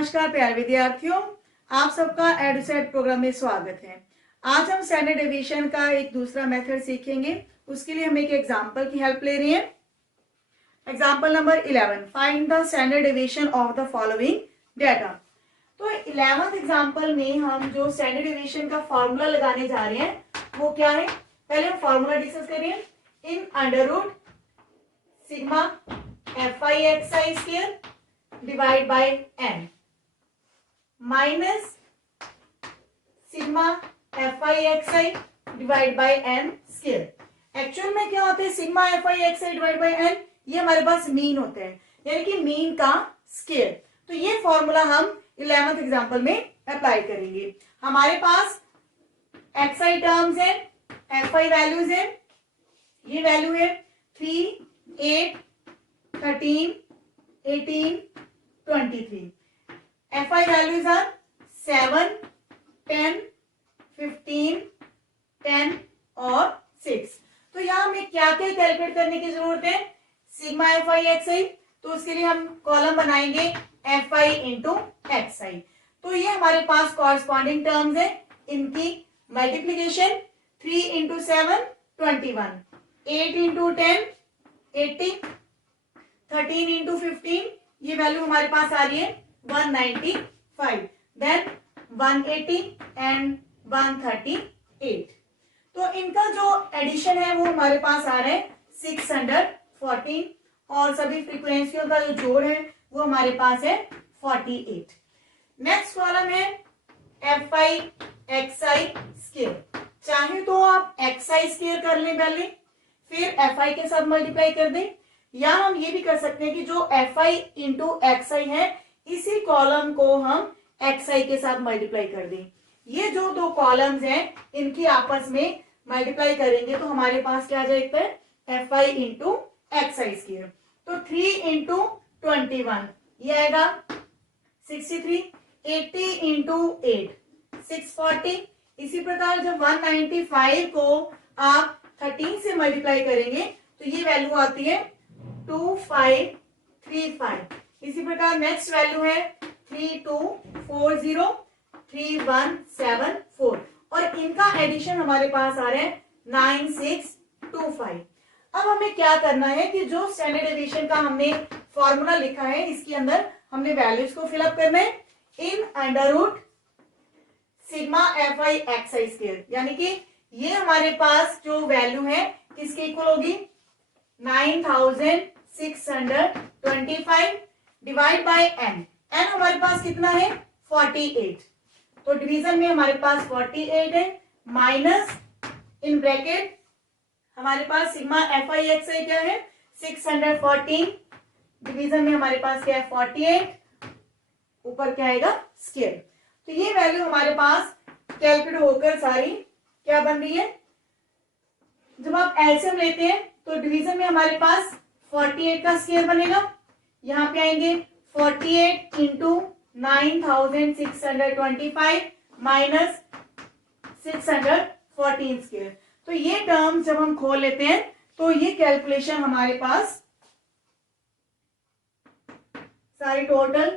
नमस्कार प्यारे विद्यार्थियों, आप सबका एडुसेट प्रोग्राम में स्वागत है। आज हम स्टैंडर्ड डेविएशन का एक दूसरा मेथड सीखेंगे। उसके लिए हम एक एग्जांपल की हेल्प ले रहे हैं। Example number 11, find the standard deviation of the following data. तो 11th एग्जांपल में हम जो स्टैंडर्ड डेविएशन का फॉर्मूला लगाने जा रहे हैं वो क्या है, पहले हम फॉर्मूला डिस्कस करें। In under root sigma fi square divide by n minus sigma fi divide by n square. Actual में क्या होते हैं, sigma fi divide by n ये हमारे पास मीन होते हैं, यानी कि मीन का स्क्वायर। तो ये फॉर्मूला हम 11th एग्जांपल में अप्लाई करेंगे। हमारे पास xi टर्म्स है, fi वैल्यूज है, ये वैल्यू है 3, 8, 13, 18, 23. fi values are 7, 10, 15, 10 और 6। तो यहाँ हमें क्या क्या कैलकुलेट करने की जरूरत है, सिग्मा fi तो उसके लिए हम कॉलम बनाएंगे fi इंटू xi। तो ये हमारे पास कॉरस्पॉन्डिंग टर्म्स है, इनकी मल्टीप्लीकेशन 3 इंटू 7 21, 8 इंटू 10 80, 13 इंटू 15 ये वैल्यू हमारे पास आ रही है 195, देन 180 एंड 138। तो इनका जो एडिशन है वो हमारे पास आ रहा है 614 और सभी फ्रीक्वेंसियों का जो जोड़ है वो हमारे पास है 48। नेक्स्ट कॉलम है fi xi स्क्वायर। चाहे तो आप xi स्क्वायर कर लें पहले, फिर fi के साथ मल्टीप्लाई कर दें, या हम ये भी कर सकते हैं कि जो fi इंटू xi है इसी कॉलम को हम xi के साथ मल्टीप्लाई कर दें। ये जो दो कॉलम्स हैं इनकी आपस में मल्टीप्लाई करेंगे तो हमारे पास क्या आ जाएगा है fi इंटू xi स्क्वायर। तो 3 इंटू 21 ये आएगा 63, 80 इंटू 8 640। इसी प्रकार जब 195 को आप 13 से मल्टीप्लाई करेंगे तो ये वैल्यू आती है 2535। इसी प्रकार नेक्स्ट वैल्यू है 3240 3174 और इनका एडिशन हमारे पास आ रहा है 9625। अब हमें क्या करना है कि जो स्टैंडर्ड एडिशन का हमने फॉर्मूला लिखा है इसके अंदर हमने वैल्यूज को फिलअप करना है। In under root sigma fi xi square, यानी कि ये हमारे पास जो वैल्यू है किसके इक्वल होगी 9625 डिवाइड बाय n। n हमारे पास कितना है 48, तो डिवीजन में हमारे पास 48 है, माइनस इन ब्रैकेट हमारे पास सिग्मा fi xi क्या है 614, डिवीजन में हमारे पास क्या है 48, ऊपर क्या आएगा स्क्वायर। तो ये वैल्यू हमारे पास कैलकुलेट होकर सारी क्या बन रही है, जब आप एलसीएम लेते हैं तो डिवीजन में हमारे पास 48 का स्क्वायर बनेगा, यहाँ पे आएंगे 48 इंटू 9625 माइनस 614 स्क्वायर। तो ये टर्म जब हम खोल लेते हैं तो ये कैलकुलेशन हमारे पास सारी टोटल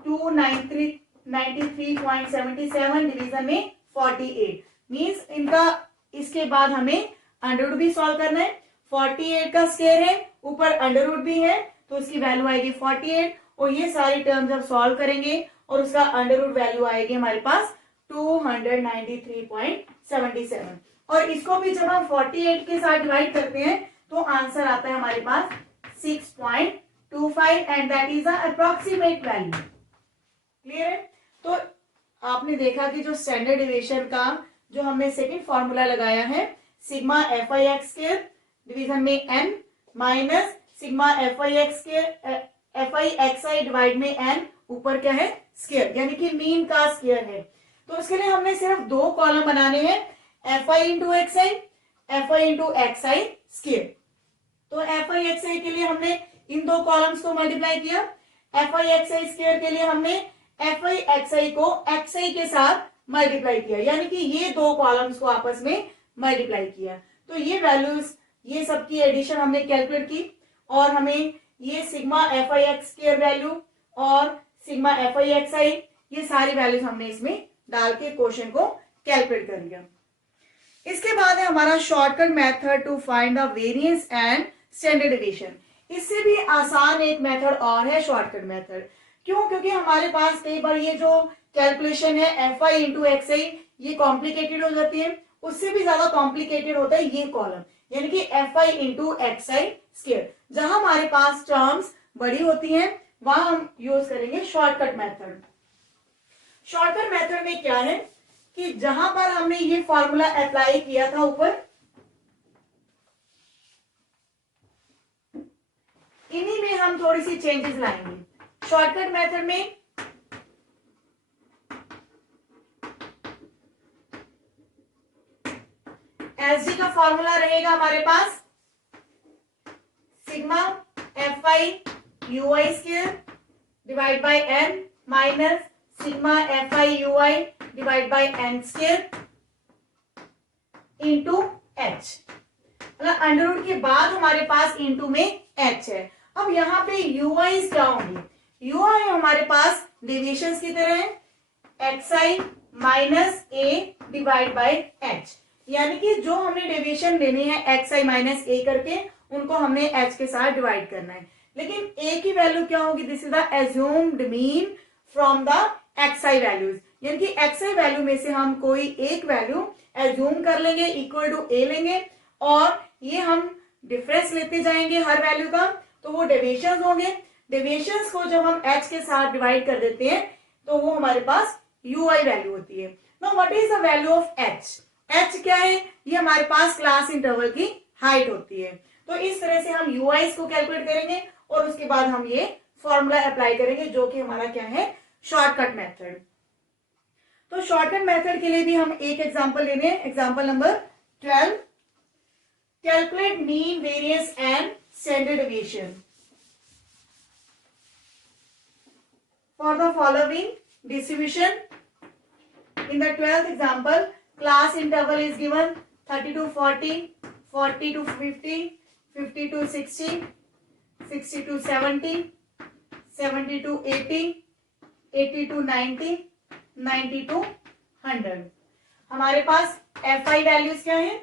293.77 डिवीजन में 48 मींस इनका इसके बाद हमें अंडर रूट भी सॉल्व करना है। 48 का स्क्वायर है, ऊपर अंडर रूट भी है तो उसकी वैल्यू आएगी 48 और ये सारी टर्म जब सॉल्व करेंगे और उसका अंडर रूट वैल्यू आएगी हमारे पास 293.77 और इसको भी जब हम 48 के साथ डिवाइड करते हैं तो आंसर आता है हमारे पास 6.25 and that is approximate value. Clear है? तो आपने देखा कि जो स्टैंडर्ड डेविएशन का जो हमने सेकंड फॉर्मूला लगाया है sigma fi x square division में n minus sigma fi xi divide में n, ऊपर क्या है स्क्वायर, यानी कि मीन का स्क्वायर है। तो उसके लिए हमने सिर्फ दो कॉलम बनाने हैं fi into xi, fi into xi square. तो fi xi के लिए हमने इन दो कॉलम्स को मल्टीप्लाई किया, fi xi स्क्वायर के लिए हमने fi xi को xi के साथ मल्टीप्लाई किया, यानी कि ये दो कॉलम्स को आपस में मल्टीप्लाई किया। तो ये वैल्यूज ये सबकी एडिशन हमने कैलकुलेट की और हमें ये sigma fi x square value और सिग्मा एफ आई एक्स आई, ये सारी वैल्यूज हमने इसमें डाल के क्वेश्चन को कैलकुलेट कर लिया। इसके बाद है हमारा shortcut method to find the variance and standard deviation. इससे भी आसान एक मेथड और है शॉर्टकट मेथड। क्यों? क्योंकि हमारे पास कई बार ये जो कैलकुलेशन है एफ आई इंटू एक्स आई ये कॉम्प्लिकेटेड हो जाती है, उससे भी ज्यादा कॉम्प्लिकेटेड होता है ये कॉलम, यानी कि F I into x I square. जहां हमारे पास टर्म्स बड़ी होती हैं वहां हम यूज करेंगे शॉर्टकट मेथड। शॉर्टकट मेथड में क्या है कि जहां पर हमने ये फॉर्मूला अप्लाई किया था ऊपर, इन्हीं में हम थोड़ी सी चेंजेस लाएंगे। शॉर्टकट मेथड में एसजी का फॉर्मूला रहेगा हमारे पास sigma F I you I square divide by N minus sigma F I you I divide by N square into h. मतलब अंडर रूट के बाद हमारे पास इंटू में एच है। अब यहाँ पे यू आई क्या होंगे? यू आई हमारे पास डेविएशन की तरह है x I minus A divide by H, यानी कि जो हमने डेविएशन लेनी है एक्स आई माइनस ए करके उनको हमने एच के साथ डिवाइड करना है। लेकिन ए की वैल्यू क्या होगी? This is the assumed mean from the x I values, यानी कि एक्स आई वैल्यू में से हम कोई एक वैल्यू एज्यूम कर लेंगे इक्वल टू ए लेंगे और ये हम डिफरेंस लेते जाएंगे हर वैल्यू का, तो वो डेविएशंस होंगे। डेविएशंस को जब हम एच के साथ डिवाइड कर देते हैं तो वो हमारे पास यू आई वैल्यू होती है। Now what is the value of H? H क्या है? ये हमारे पास क्लास इंटरवल की हाइट होती है। तो इस तरह से हम यू आई को कैलकुलेट करेंगे और उसके बाद हम ये फॉर्मूला अप्लाई करेंगे जो कि हमारा क्या है? Shortcut method. तो शॉर्टकट मेथड के लिए भी हम एक एग्जांपल ले रहे हैं, example number 12। Calculate mean variance and standard deviation for the following distribution. In the 12th example, class interval is given 30 to 40, 40 to 50, 50 to 60, 60 to 70, 70 to 80, 80 to 90, 90 to 100। हमारे पास एफ आई वैल्यूज क्या है?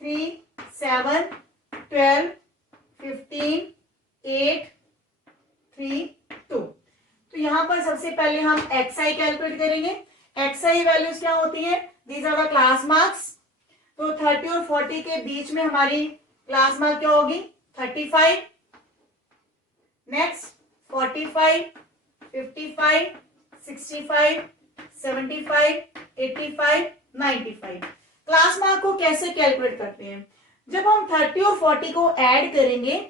3, 7, 12, 15, 8, 3, 2। तो यहां पर सबसे पहले हम एक्स आई कैलकुलेट करेंगे। एक्स आई वैल्यूज क्या होती है? These are the class marks. तो 30 और 40 के बीच में हमारी क्लास मार्क क्या होगी? 35। नेक्स्ट 45, 55, 65, 75, 85, 95। क्लास मार्क को कैसे कैलकुलेट करते हैं? जब हम 30 और 40 को ऐड करेंगे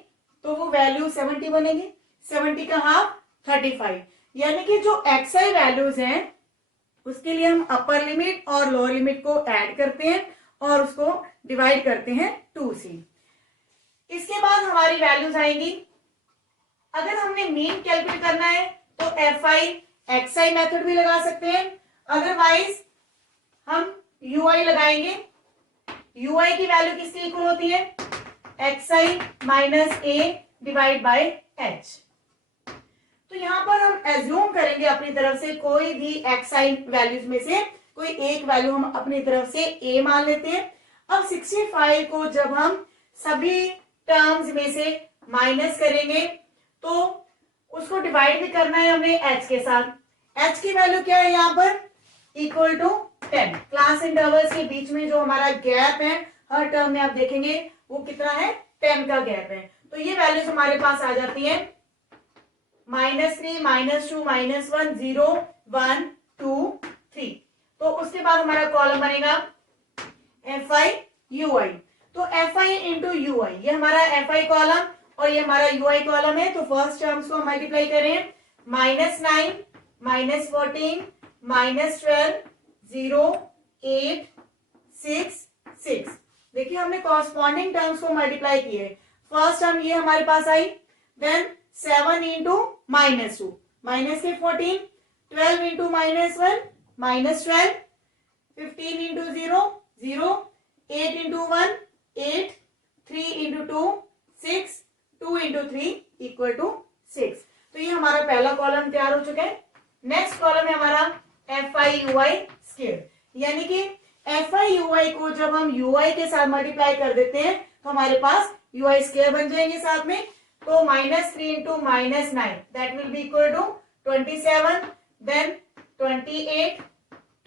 तो वो वैल्यू 70 बनेगी। 70 का हाफ 35, यानी कि जो एक्स आई वैल्यूज हैं उसके लिए हम अपर लिमिट और लोअर लिमिट को ऐड करते हैं और उसको डिवाइड करते हैं 2 से। इसके बाद हमारी वैल्यूज आएंगी। अगर हमने मीन कैलकुलेट करना है तो F i x I method भी लगा सकते हैं, अदरवाइज हम यू आई लगाएंगे। यू आई की वैल्यू किसके इक्वल होती है? X I minus A divide by H. तो यहां पर हम एज्यूम करेंगे अपनी तरफ से कोई भी एक्स आई वैल्यूज में से कोई एक वैल्यू हम अपनी तरफ से ए मान लेते हैं। अब 65 को जब हम सभी टर्म्स में से माइनस करेंगे तो उसको डिवाइड भी करना है हमें एच के साथ। एच की वैल्यू क्या है यहाँ पर? Equal to 10। क्लास इंटरवल्स के बीच में जो हमारा गैप है हर टर्म में आप देखेंगे वो कितना है? 10 का गैप है। तो ये वैल्यूज हमारे पास आ जाती है -3, -2, -1, 0, 1, 2, 3। तो उसके बाद हमारा कॉलम बनेगा एफ आई यू आई। तो एफ आई इंटू यू आई, ये हमारा एफ आई कॉलम और ये हमारा यू आई कॉलम है। तो फर्स्ट टर्म्स को मल्टीप्लाई करें, -9, -14, -12, 0, 8, 6, 6। देखिए हमने कॉरस्पॉन्डिंग टर्म्स को मल्टीप्लाई किए। फर्स्ट टर्म ये हमारे पास आई, देन 7 इंटू -2, माइनस के 14, 12 into -1, -12, 15 into 0, 0, 8 into 1, 8, 3 into 2, 6, 2 into 3 equal to 6। तो ये हमारा पहला कॉलम बार हो चुका है। नेक्स्ट कॉलम है हमारा F I you I square, यानी कि एफ आई यू आई को जब हम यू आई के साथ मल्टीप्लाई कर देते हैं तो हमारे पास यू आई स्क्वायर बन जाएंगे साथ में। तो -3 into -9 that will be equal to 27, then 28,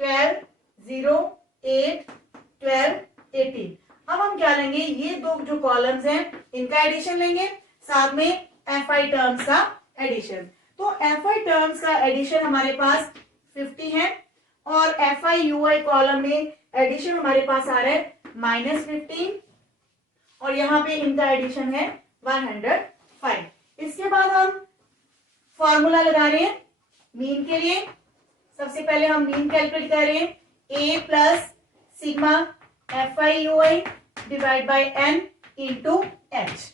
12, 0, 8, 12, 18। अब हम क्या लेंगे, ये दो जो कॉलम्स हैं इनका एडिशन लेंगे, साथ में एफ आई टर्म्स का एडिशन। तो एफ आई टर्म्स का एडिशन हमारे पास 50 है और F I you I column में एडिशन हमारे पास आ रहा है -15 और यहाँ पे इनका एडिशन है 105। इसके बाद हम फॉर्मूला लगा रहे हैं मीन के लिए। सबसे पहले हम मीन कैलकुलेट कर रहे हैं, a plus sigma F I you I divide by n into h.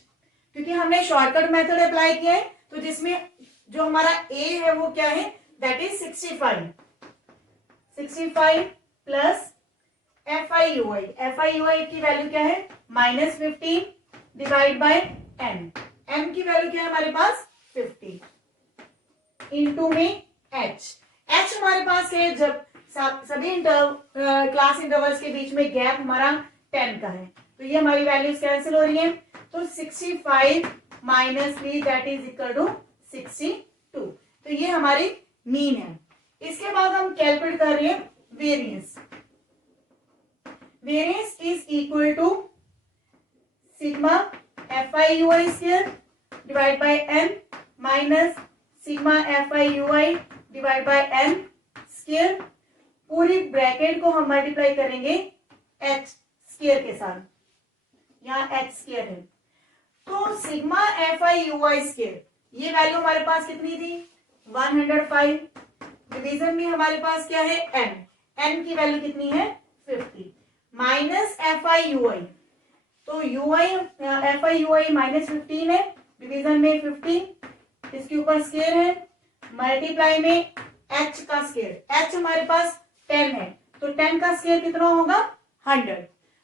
क्योंकि हमने शॉर्टकट मेथड अप्लाई किया है तो जिसमें जो हमारा ए है वो क्या है, that is 65 plus f I you i. F I you i की वैल्यू क्या है, -15 डिवाइड बाय एन। एन की वैल्यू क्या है हमारे पास 50 इंटू में एच। एच हमारे पास है जब सभी क्लास इंटरवल्स के बीच में गैप हमारा 10 का है, तो ये हमारी वैल्यूज कैंसिल हो रही है। तो 65 - 3 दैट इज इक्वल टू 62। तो ये हमारी मीन है। इसके बाद हम कैलकुलेट कर रहे हैं variance. Variance is equal to sigma F I you I square divide by N minus sigma F I you I divide by N square. पूरी ब्रैकेट को हम मल्टीप्लाई करेंगे एच स्क्वायर के साथ, यहाँ एच स्क्वायर है। तो sigma F I you I square ये वैल्यू हमारे पास कितनी थी 105। डिवीजन में हमारे पास क्या है एन, एन की वैल्यू कितनी है 50 minus f I you i. तो u i f I you i -15 है, डिवीजन में 15, इसके ऊपर स्क्वायर है, मल्टीप्लाई में एच का स्क्वायर। एच हमारे पास 10 है तो 10 का स्क्वायर कितना होगा 100।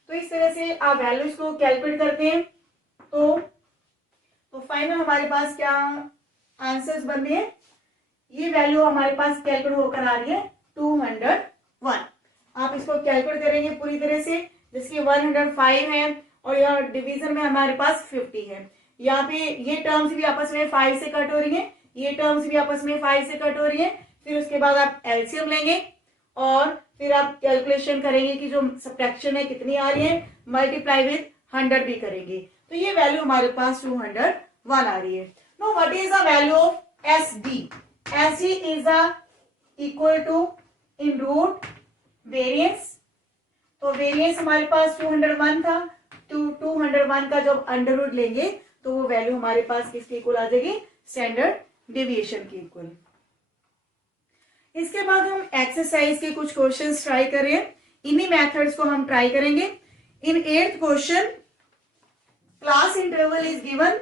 तो इस तरह से आप वैल्यूज को कैलकुलेट करते हैं तो फाइनल हमारे पास क्या आंसर्स बन रहे हैं, ये वैल्यू हमारे पास कैलकुलेट होकर आ रही है 201। आप इसको कैलकुलेट करेंगे पूरी तरह से, जिसकी 105 है और यह डिवीजन में हमारे पास 50 है। यहाँ पे ये टर्म्स भी आपस में 5 से कट हो रही है, ये टर्म्स भी आपस में 5 से कट हो रही है। फिर उसके बाद आप एलसीएम लेंगे और फिर आप कैलकुलेशन करेंगे कि जो सब्ट्रैक्शन है कितनी आ रही है, मल्टीप्लाई विद 100 भी करेंगे। तो ये वैल्यू हमारे पास 201 आ रही है। Now what is the value of S D? S D is equal to in root variance. तो वेरिएंस हमारे पास 201 था, तो 201 का जब अंडर रूट लेंगे तो वो वैल्यू हमारे पास किसके इक्वल आ जाएगी, स्टैंडर्ड डेविएशन के इक्वल। इसके बाद हम एक्सरसाइज के कुछ क्वेश्चंस ट्राई कर रहे हैं, इन्हीं मेथड्स को हम ट्राई करेंगे। इन 8th question class interval is given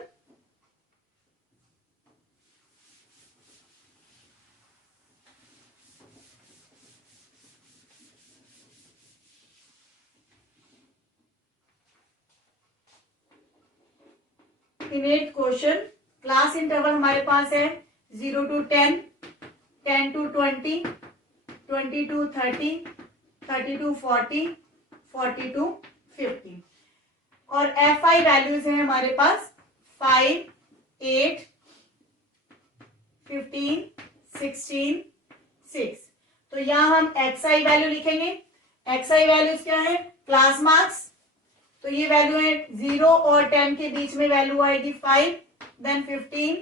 in 8th question class interval हमारे पास है 0 to 10, 10 to 20, 20 to 30, 30 to 40, 40 to 50। और एफ आई वैल्यूज है हमारे पास 5, 8, 15, 16, 6। तो यहां हम एक्स आई वैल्यू लिखेंगे। एक्स आई वैल्यूज क्या है, क्लास मार्क्स। तो ये वैल्यू है 0 और 10 के बीच में वैल्यू आएगी 5, देन 15,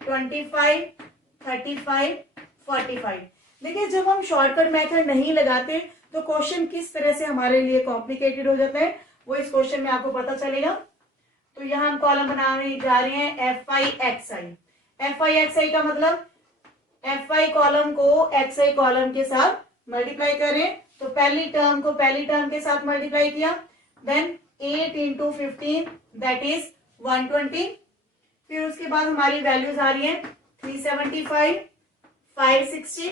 25, 35, 45। देखिए जब हम शॉर्टकट मेथड नहीं लगाते तो क्वेश्चन किस तरह से हमारे लिए कॉम्प्लिकेटेड हो जाता है, वो इस क्वेश्चन में आपको पता चलेगा। तो यहाँ हम कॉलम बनाने जा रहे हैं f i x i. F i x i का मतलब एफ आई कॉलम को एक्स आई कॉलम के साथ मल्टीप्लाई करें। तो पहली टर्म को पहली टर्म के साथ मल्टीप्लाई किया, देन 8 इंटू 15 दैट इज 120। फिर उसके बाद हमारी वैल्यूज आ रही है 375, 560,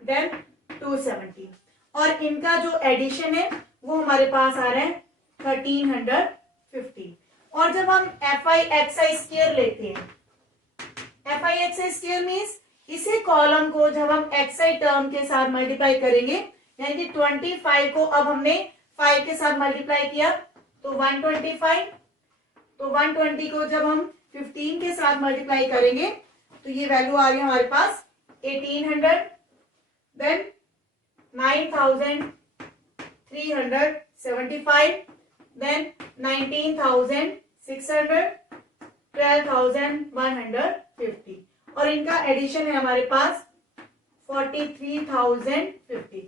देन 270। और इनका जो एडिशन है वो हमारे पास आ रहा है 1350। और जब हम F i x I square लेते हैं, f i x I square means इसी कॉलम को जब हम xi टर्म के साथ मल्टीप्लाई करेंगे, यानी कि 25 को अब हमने 5 के साथ मल्टीप्लाई किया तो 125, तो 120 को जब हम 15 के साथ मल्टीप्लाई करेंगे तो ये वैल्यू आ रही है हमारे पास 1800, देन 9375, देन 19600, 12150 और इनका एडिशन है हमारे पास 43,050।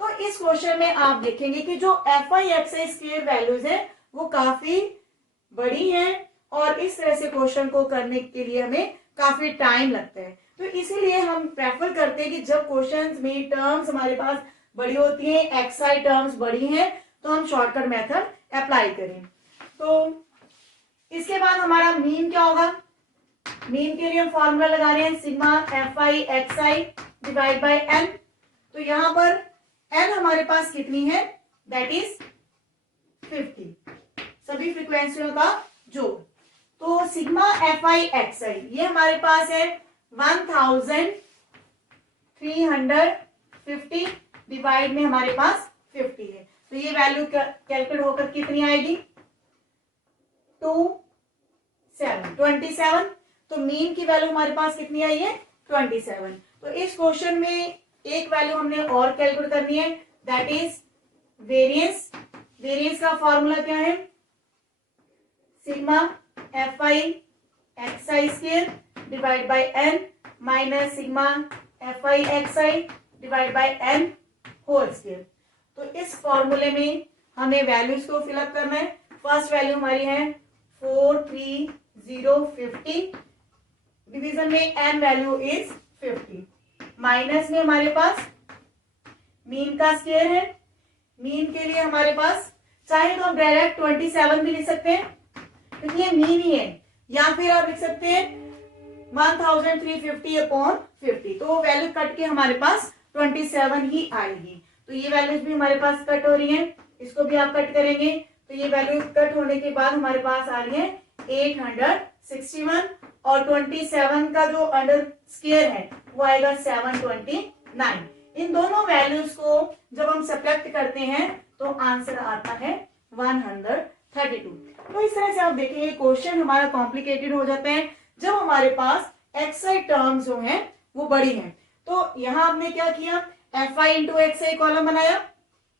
तो इस क्वेश्चन में आप देखेंगे कि जो FI/XI स्क्वायर वैल्यूज है वो काफी बड़ी हैं और इस तरह से क्वेश्चन को करने के लिए हमें काफी टाइम लगता है। तो इसीलिए हम प्रेफर करते हैं कि जब क्वेश्चंस में टर्म्स हमारे पास बड़ी होती हैं, XI टर्म्स बड़ी हैं, तो हम शॉर्टकट मेथड अप्लाई करें। तो इसके बाद हमारा मीन क्या होगा? मीन के लिए हम फॉर्मूला लगा रहे हैं sigma FI/XI divide by n। तो यहां पर n हमारे पास कितनी है? दैट इज 50, सभी फ्रीक्वेंसियों का जोड़। तो सिग्मा FI/XI ये हमारे पास है 1350 डिवाइड में हमारे पास 50 है, तो ये वैल्यू कैलकुलेट होकर कितनी आएगी? 27। तो मीन की वैल्यू हमारे पास कितनी आई है? 27। तो इस क्वेश्चन में एक वैल्यू हमने और कैलकुलेट करनी है, दैट इज वेरिएंस। वेरिएंस का फॉर्मूला क्या है? Sigma FI/XI square divide by n minus sigma FI/XI divide by n whole square. तो इस फॉर्मूले में हमें वैल्यूज को फिलअप करना है। फर्स्ट वैल्यू हमारी है 43050, डिवीजन में n वैल्यू इज 50, माइनस में हमारे पास मीन का स्क्वायर है। मीन के लिए हमारे पास चाहे तो हम डायरेक्ट 27 भी लिख सकते हैं क्योंकि ये मीन ही है, या फिर आप लिख सकते हैं 1350 अपॉन 50, तो वैल्यू कट के हमारे पास 27 ही आएगी। तो ये वैल्यूज भी हमारे पास कट हो रही हैं, इसको भी आप कट करेंगे तो ये वैल्यू कट होने के बाद हमारे पास आ रही है 861 और 27 का जो अंडर स्क्वायर है वो आएगा 729। इन दोनों वैल्यूज को जब हम सब्ट्रैक्ट करते हैं तो आंसर आता है 132। तो इस तरह से आप देखेंगे क्वेश्चन हमारा कॉम्प्लिकेटेड हो जाता है जब हमारे पास XI टर्म्स जो हैं वो बड़ी हैं। तो यहां आपने क्या किया? FI इंटू XI कॉलम बनाया,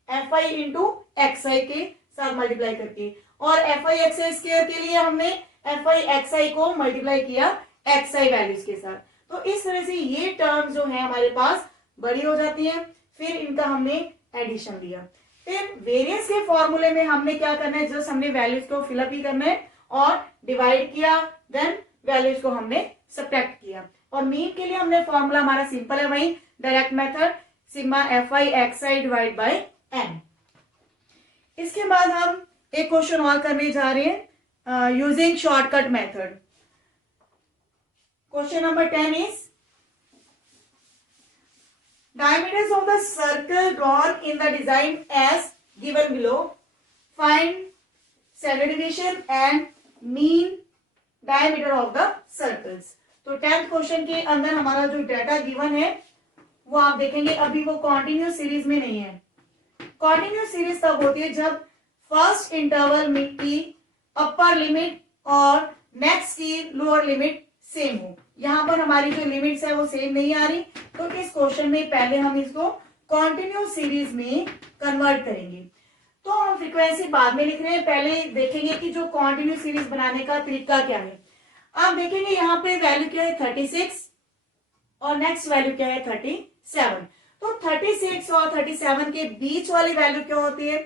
FI इंटू XI के साथ मल्टीप्लाई करके, और FI/XI स्क्वायर के लिए हमने FI/XI को मल्टीप्लाई किया XI वैल्यूज के साथ। तो इस तरह से ये टर्म्स जो है हमारे पास बड़ी हो जाती हैं, फिर इनका हमने एडिशन दिया। फिर वेरिएंस के फॉर्मूले में हमने क्या करना है? जस्ट हमने वैल्यूज को फिलअप ही करना है और डिवाइड किया, देन वैल्यूज को हमने सब्ट्रैक्ट किया। और मीन के लिए हमने फॉर्मूला हमारा सिंपल है, वही direct method sigma FI/XI divide by n। इसके बाद हम एक क्वेश्चन और करने जा रहे हैं using shortcut method. Question number 10 is diameters of the circle drawn in the design as given below. Find standard deviation and mean diameter of the circles. तो 10th क्वेश्चन के अंदर हमारा जो डाटा गिवन है वो आप देखेंगे अभी वो कॉन्टिन्यूस सीरीज में नहीं है। कॉन्टिन्यूस सीरीज तब होती है जब फर्स्ट इंटरवल की अपर लिमिट और नेक्स्ट की लोअर लिमिट सेम हो। यहाँ पर हमारी जो लिमिट्स है वो सेम नहीं आ रही, तो इस क्वेश्चन में पहले हम इसको कॉन्टिन्यूस सीरीज में कन्वर्ट करेंगे। तो हम फ्रीक्वेंसी बाद में लिख रहे हैं, पहले देखेंगे कि जो कॉन्टिन्यूस सीरीज बनाने का तरीका क्या है। आप देखेंगे यहाँ पे वैल्यू क्या है 36 और नेक्स्ट वैल्यू क्या है 37। तो 36 और 37 के बीच वाली वैल्यू क्या होती है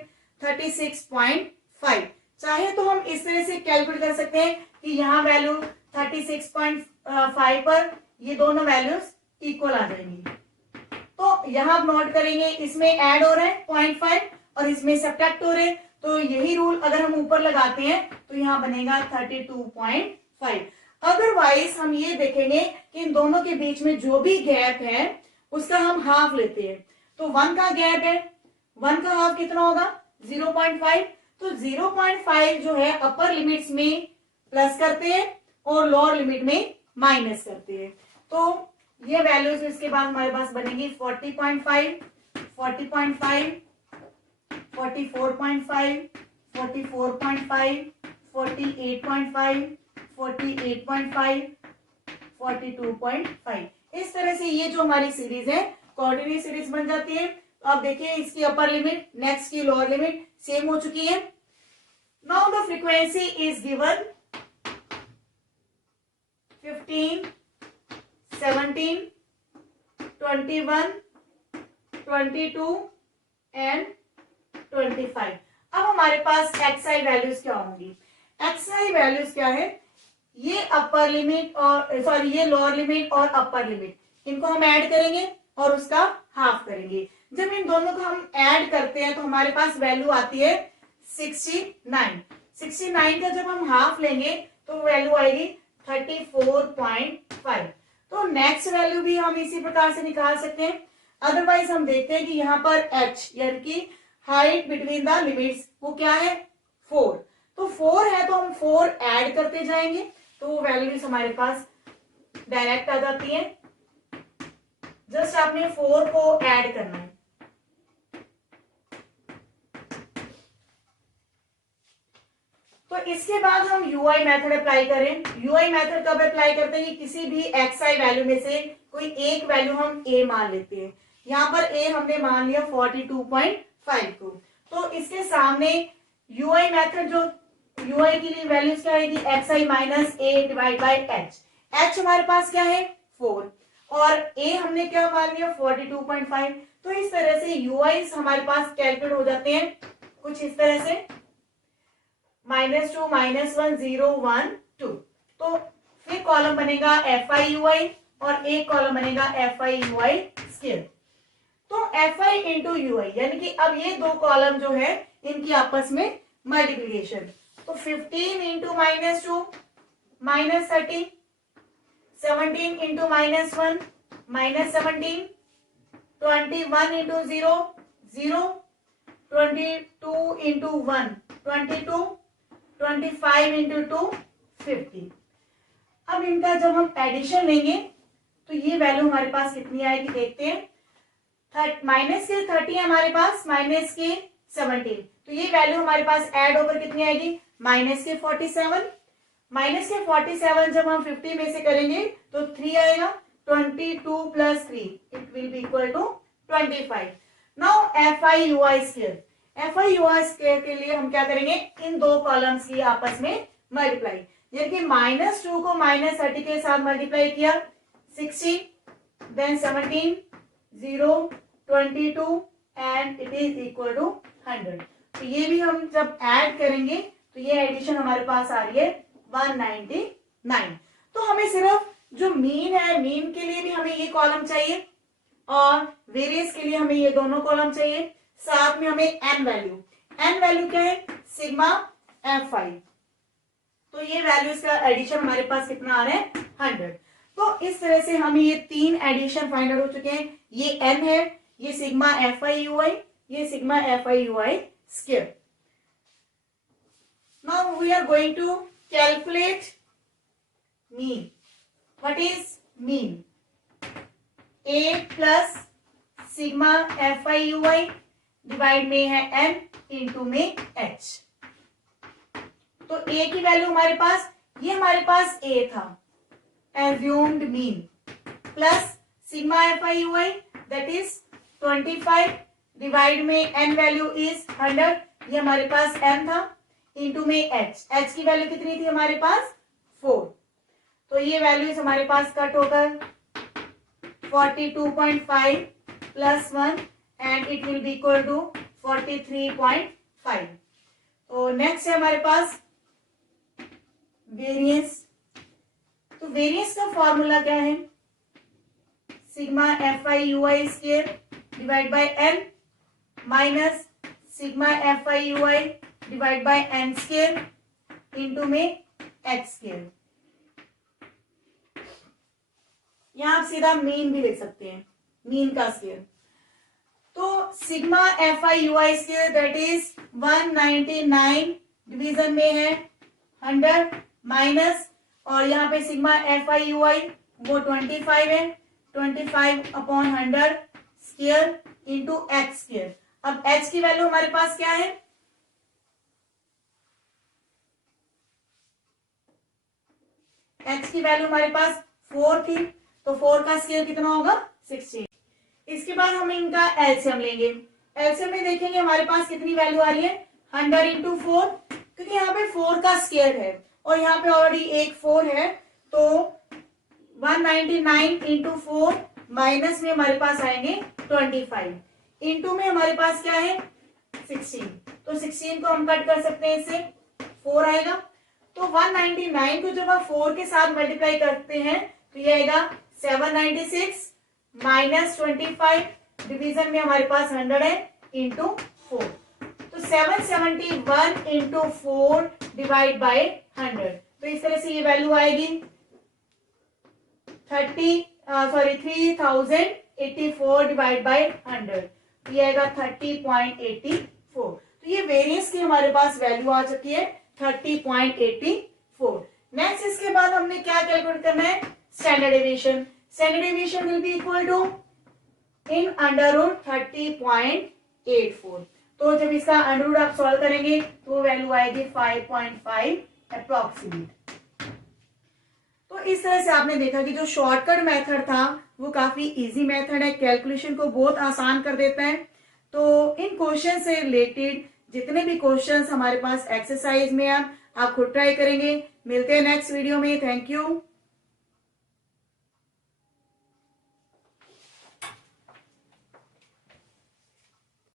36.5। चाहे तो हम इस तरह से कैलकुलेट कर सकते हैं कि यहाँ वैल्यू 36.5 पर ये दोनों वैल्यूज इक्वल आ जाएंगी। तो यहाँ आप नोट करेंगे इसमें ऐड हो रहा है 0.5 और इसमें सब्ट्रैक्ट हो रहे हैं, तो यही रूल अगर हम ऊपर लगाते हैं तो यहाँ बनेगा 32.5। अदरवाइज हम ये देखेंगे कि इन दोनों के बीच में जो भी गैप है उसका हम हाफ लेते हैं। तो 1 का गैप है, 1 का हाफ कितना होगा 0.5। तो 0.5 जो है अपर लिमिट्स में प्लस करते हैं और लोअर लिमिट में माइनस करते हैं। तो ये वैल्यूज इसके बाद हमारे पास बनेंगी 40.5, 40.5, 44.5, 44.5, 48.5, 48.5, 42.5। इस तरह से ये जो हमारी सीरीज है कोऑर्डिनेट सीरीज बन जाती है। तो आप देखिए इसकी अपर लिमिट, नेक्स्ट की लोअर लिमिट सेम हो चुकी है। Now the frequency is given 15, 17, 21, 22 and 25। अब हमारे पास एक्सआई वैल्यूज क्या होंगी? एक्सआई वैल्यूज क्या है? ये अपर लिमिट और सॉरी ये लोअर लिमिट और अपर लिमिट, इनको हम ऐड करेंगे और उसका हाफ करेंगे। जब इन दोनों को हम ऐड करते हैं तो हमारे पास वैल्यू आती है 69। 69 का जब हम हाफ लेंगे तो वैल्यू आएगी 34.5। तो नेक्स्ट वैल्यू भी हम इसी प्रकार से निकाल सकते हैं। अदरवाइज हम देखते हैं कि यहाँ पर h यानी कि हाइट बिटवीन द लिमिट्स वो क्या है? 4। तो 4 है तो हम 4 ऐड करते जाएंगे तो वो वैल्यूज हमारे पास डायरेक्ट आ जाती है। जस्ट आपने 4 को ऐड करना है। तो इसके बाद हम यूआई मेथड अप्लाई करें। यूआई मेथड कब अप्लाई करते हैं कि किसी भी एक्सआई वैल्यू में से कोई एक वैल्यू हम ए मान लेते हैं। यहाँ पर ए हमने मान लिया 42.5 को। तो इसके सामने यूआई मेथड जो यूआई के लिए वैल्यूज क्या आएगी? XI minus A divide by H. H हमारे पास क्या है? 4 और ए हमने क्या मान लिया? 42.5। तो इस तरह से यूआई हमारे पास कैलकुलेट हो जाते हैं कुछ इस तरह से -2 -1 0 1 2। तो फिर कॉलम बनेगा FI UI और एक कॉलम बनेगा FI UI स्केयर। तो FI इंटू UI यानी कि अब ये दो कॉलम जो है इनकी आपस में मल्टीप्लीकेशन। तो 15 into -2 -30, 17 into -1 -17, 21 into 0 0, 22 into 1 22, 25 into 2 50। अब इनका जब हम एडिशन लेंगे तो ये वैल्यू हमारे पास कितनी आएगी देखते हैं। माइनस के 30 है हमारे पास, माइनस के 17, तो ये वैल्यू हमारे पास ऐड होकर कितनी आएगी? माइनस के 47। माइनस के 47 जब हम 50 में से करेंगे तो 3 आएगा। 22 plus 3 it will be equal to 25। Now FI UI square. FI UI square के लिए हम क्या करेंगे? इन दो कॉलम्स की आपस में मल्टीप्लाई, यानी कि -2 को -30 के साथ मल्टीप्लाई किया 60, then 17 0 22 and it is equal to 100। तो ये भी हम जब ऐड करेंगे तो ये एडिशन हमारे पास आ रही है 199। तो हमें सिर्फ जो मीन है, मीन के लिए भी हमें ये कॉलम चाहिए और वेरियंस के लिए हमें ये दोनों कॉलम चाहिए। साथ में हमें एन वैल्यू क्या है? Sigma FI। तो ये वैल्यूज का एडिशन हमारे पास कितना आ रहा है? 100। तो इस तरह से हमें ये तीन एडिशन फाइंड आउट हो चुके हैं। ये एन है, ये सिग्मा FI UI, ये sigma FI UI square. Now we are going to calculate mean. What is mean? A plus sigma FI UI divide में है n, इंटू में h। तो A की वैल्यू हमारे पास, ये हमारे पास A था, assumed mean, plus sigma FI UI that is 25 divide में n वैल्यू इज 100, ये हमारे पास m था, इंटू में h की वैल्यू कितनी थी हमारे पास? 4। तो ये वैल्यूज हमारे पास कट होकर 42.5 plus 1 and it will be equal to 43.5। तो नेक्स्ट है हमारे पास वेरिएंस। तो वेरिएंस का फॉर्मूला क्या है? Sigma FI UI square divide by n minus sigma FI UI divide by n square into में h स्क्वायर। यहां आप सीधा मीन भी लिख सकते हैं, मीन का स्क्वायर। तो sigma FI UI square that is 199 division में है 100 माइनस, और यहाँ पे सिग्मा FI UI वो 25 है, 25/100 स्क्वायर इंटू h स्क्वायर। अब h की वैल्यू हमारे पास क्या है, h की वैल्यू हमारे पास 4 थी, तो 4 का स्क्वायर कितना होगा 16। इसके बाद हम इनका एलसीएम लेंगे। एलसीएम में देखेंगे हमारे पास कितनी वैल्यू आ रही है 100 इंटू 4, क्योंकि यहाँ पे 4 का स्क्वायर है और यहाँ पे ऑलरेडी एक 4 है, तो 199 इंटू 4 माइनस में हमारे पास आएंगे 25, इंटू में हमारे पास क्या है 16, तो 16 को हम कट कर सकते हैं, इससे 4 आएगा। तो 199 को जब आप 4 के साथ मल्टीप्लाई करते हैं तो ये आएगा 796 माइनस 25, डिवीजन में हमारे पास 100 है इंटू 4, तो 771 इंटू 4 डिवाइड बाय 100, तो इस तरह से ये वैल्यू आएगी 3084 डिवाइड बाय 100, तो ये आएगा 30.84। तो ये वेरिएंस की हमारे पास वैल्यू आ चुकी है 30.84। नेक्स्ट इसके बाद हमने क्या कैलकुलेट करना है, standard deviation. Standard deviation will be equal to in under root 30.84। तो जब इसका अंडर रूट आप सॉल्व करेंगे तो वैल्यू आएगी 5.5 अप्रोक्सीमेट। तो इस तरह से आपने देखा कि जो शॉर्टकट मेथड था वो काफी इजी मेथड है, कैलकुलेशन को बहुत आसान कर देता है। तो इन क्वेश्चन से रिलेटेड जितने भी क्वेश्चंस हमारे पास एक्सरसाइज में आप खुद ट्राई करेंगे। मिलते हैं नेक्स्ट वीडियो में। Thank you.